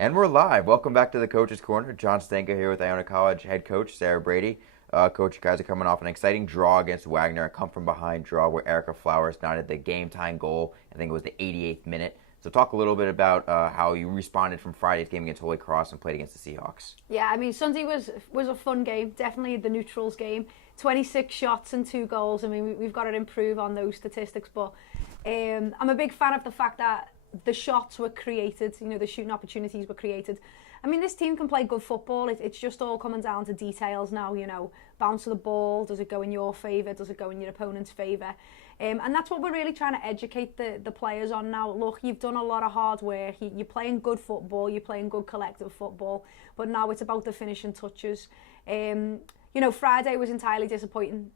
And we're live. Welcome back to the Coach's Corner. John Stanka here with Iona College head coach Sarah Brady. Coach, you guys are coming off an exciting draw against Wagner, a come-from-behind draw where Erica Flowers knotted the game-tying goal. I think it was the 88th minute. So talk a little bit about how you responded from Friday's game against Holy Cross and played against the Seahawks. Yeah, I mean, Sunday was a fun game. Definitely the neutrals game. 26 shots and 2 goals. I mean, we've got to improve on those statistics. But I'm a big fan of the fact that the shots were created. You know, the shooting opportunities were created. I mean, this team can play good football. It's just all coming down to details now. You know, bounce of the ball. Does it go in your favour? Does it go in your opponent's favour? And that's what we're really trying to educate the players on now. Look, you've done a lot of hard work. You're playing good football. You're playing good collective football. But now it's about the finishing touches. You know, Friday was entirely disappointing.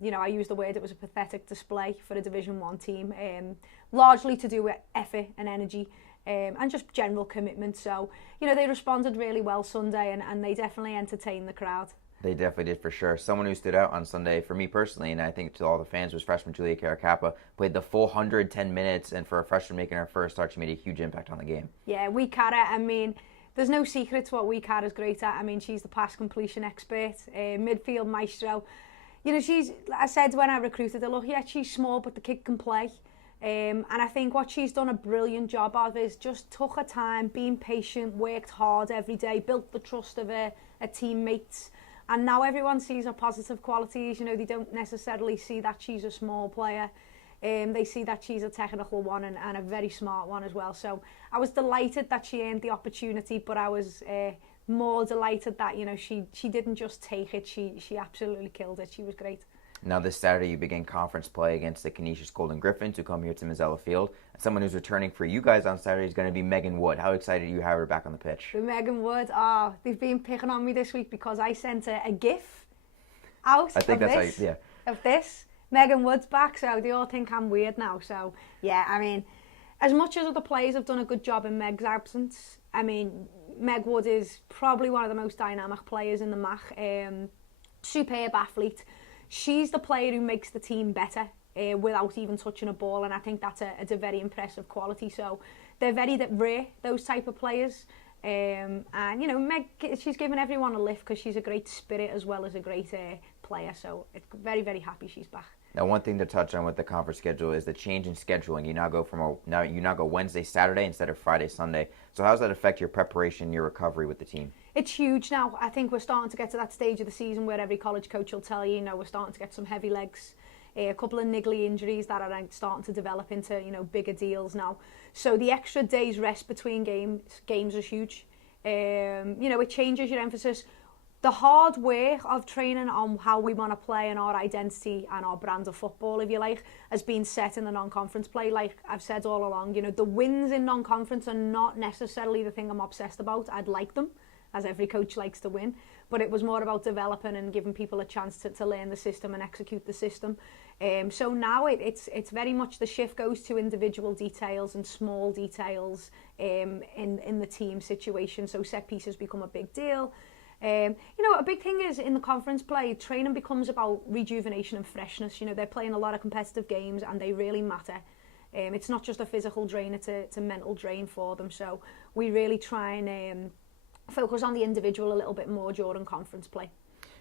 You know, I used the word it was a pathetic display for a Division 1 team. Largely to do with effort and energy. And just general commitment. So, you know, they responded really well Sunday and they definitely entertained the crowd. They definitely did for sure. Someone who stood out on Sunday for me personally, and I think to all the fans, was freshman Julia Caracappa. Played the full 110 minutes, and for a freshman making her first start, she made a huge impact on the game. Yeah, we Cara, I mean, there's no secret to what we Cara's great at. I mean, she's the pass completion expert, midfield maestro. You know, I said when I recruited her, look, yeah, she's small, but the kid can play. And I think what she's done a brilliant job of is just took her time, being patient, worked hard every day, built the trust of her teammates. And now everyone sees her positive qualities. You know, they don't necessarily see that she's a small player. They see that she's a technical one and a very smart one as well. So I was delighted that she earned the opportunity, but I was more delighted that, you know, she didn't just take it. She absolutely killed it. She was great. Now this Saturday you begin conference play against the Canisius Golden Griffins, who come here to Mazzella Field. And someone who's returning for you guys on Saturday is going to be Megan Wood. How excited are you to have her back on the pitch? The Megan Wood, they've been picking on me this week because I sent a GIF out of this. Megan Wood's back, so they all think I'm weird now. So, yeah, I mean, as much as other players have done a good job in Meg's absence, I mean, Meg Wood is probably one of the most dynamic players in the MAC. Superb athlete. She's the player who makes the team better without even touching a ball, and I think that's a very impressive quality. So they're very rare, those type of players. And, you know, Meg, she's given everyone a lift because she's a great spirit as well as a great player. So it's very, very happy she's back. Now, one thing to touch on with the conference schedule is the change in scheduling. You now go Wednesday, Saturday instead of Friday, Sunday. So how does that affect your preparation, your recovery with the team? It's huge now. I think we're starting to get to that stage of the season where every college coach will tell you, you know, we're starting to get some heavy legs, a couple of niggly injuries that are starting to develop into, you know, bigger deals now. So the extra days rest between games is huge. You know, it changes your emphasis. The hard work of training on how we want to play and our identity and our brand of football, if you like, has been set in the non-conference play. Like I've said all along, you know, the wins in non-conference are not necessarily the thing I'm obsessed about. I'd like them, as every coach likes to win, but it was more about developing and giving people a chance to learn the system and execute the system. So now it's very much the shift goes to individual details and small details in the team situation. So set pieces become a big deal. You know, a big thing is in the conference play, training becomes about rejuvenation and freshness. You know, they're playing a lot of competitive games and they really matter. It's not just a physical drain, it's a mental drain for them. So we really try and focus on the individual a little bit more during conference play.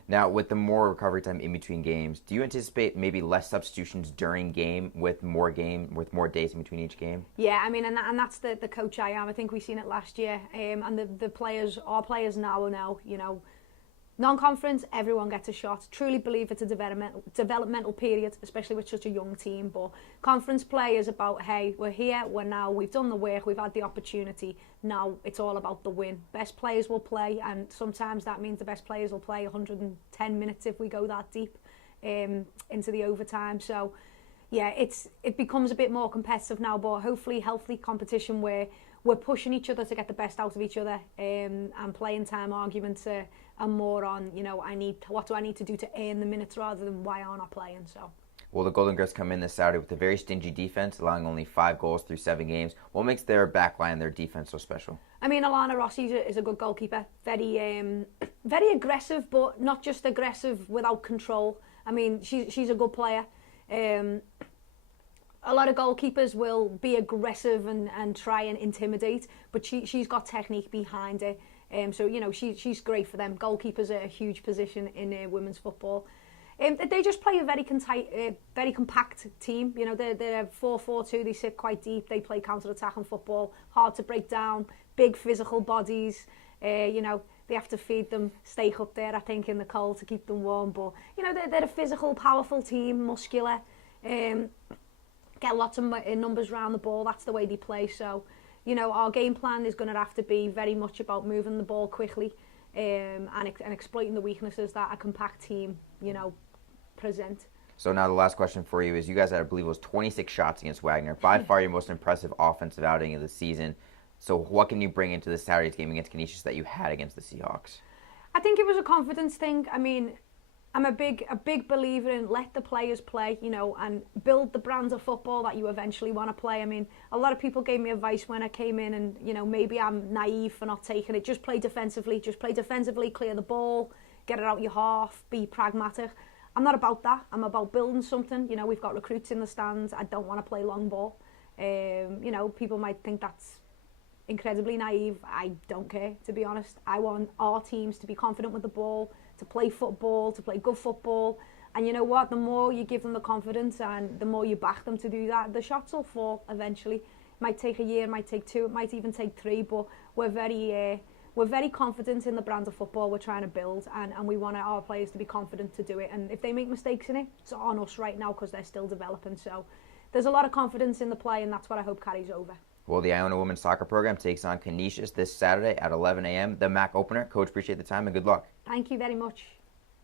Now, with the more recovery time in between games, do you anticipate maybe less substitutions during game with more days in between each game? Yeah, I mean, and that's the coach I am. I think we've seen it last year. And the players, our players now, you know, non-conference, everyone gets a shot. Truly believe it's a developmental period, especially with such a young team. But conference play is about, hey, we're here, we've done the work, we've had the opportunity. Now it's all about the win. Best players will play, and sometimes that means the best players will play 110 minutes if we go that deep into the overtime. So, yeah, it becomes a bit more competitive now, but hopefully healthy competition where we're pushing each other to get the best out of each other, and playing time arguments are more on, you know, what do I need to do to earn the minutes rather than why aren't I playing. So. Well, the Golden Girls come in this Saturday with a very stingy defense, allowing only 5 goals through 7 games. What makes their back line, their defense, so special? I mean, Alana Rossi is a good goalkeeper. Very aggressive, but not just aggressive without control. I mean, she's a good player. a lot of goalkeepers will be aggressive and try and intimidate, but she's got technique behind it. So, you know, she's great for them. Goalkeepers are a huge position in women's football. They just play a very compact team. You know, they're 4-4-2. They sit quite deep. They play counter-attacking football, hard to break down, big physical bodies. You know, they have to feed them steak up there, I think, in the cold to keep them warm. But, you know, they're a physical, powerful team, muscular. Get lots of numbers around the ball. That's the way they play. So, you know, our game plan is going to have to be very much about moving the ball quickly and exploiting the weaknesses that a compact team, you know, present. So now the last question for you is, you guys had, I believe it was 26 shots against Wagner. By far your most impressive offensive outing of the season. So what can you bring into this Saturday's game against Canisius that you had against the Seahawks? I think it was a confidence thing. I mean, I'm a big believer in let the players play, you know, and build the brand of football that you eventually want to play. I mean, a lot of people gave me advice when I came in, and, you know, maybe I'm naive for not taking it. Just play defensively, clear the ball, get it out your half, be pragmatic. I'm not about that. I'm about building something. You know, we've got recruits in the stands. I don't want to play long ball. You know, people might think that's incredibly naive. I don't care, to be honest. I want our teams to be confident with the ball, to play football, to play good football. And you know what? The more you give them the confidence and the more you back them to do that, the shots will fall eventually. It might take a year, it might take 2, it might even take 3, but we're very confident in the brand of football we're trying to build, and we want our players to be confident to do it. And if they make mistakes in it, it's on us right now because they're still developing. So there's a lot of confidence in the play, and that's what I hope carries over. Well, the Iona women's soccer program takes on Canisius this Saturday at 11 a.m. The MAC opener. Coach, appreciate the time and good luck. Thank you very much.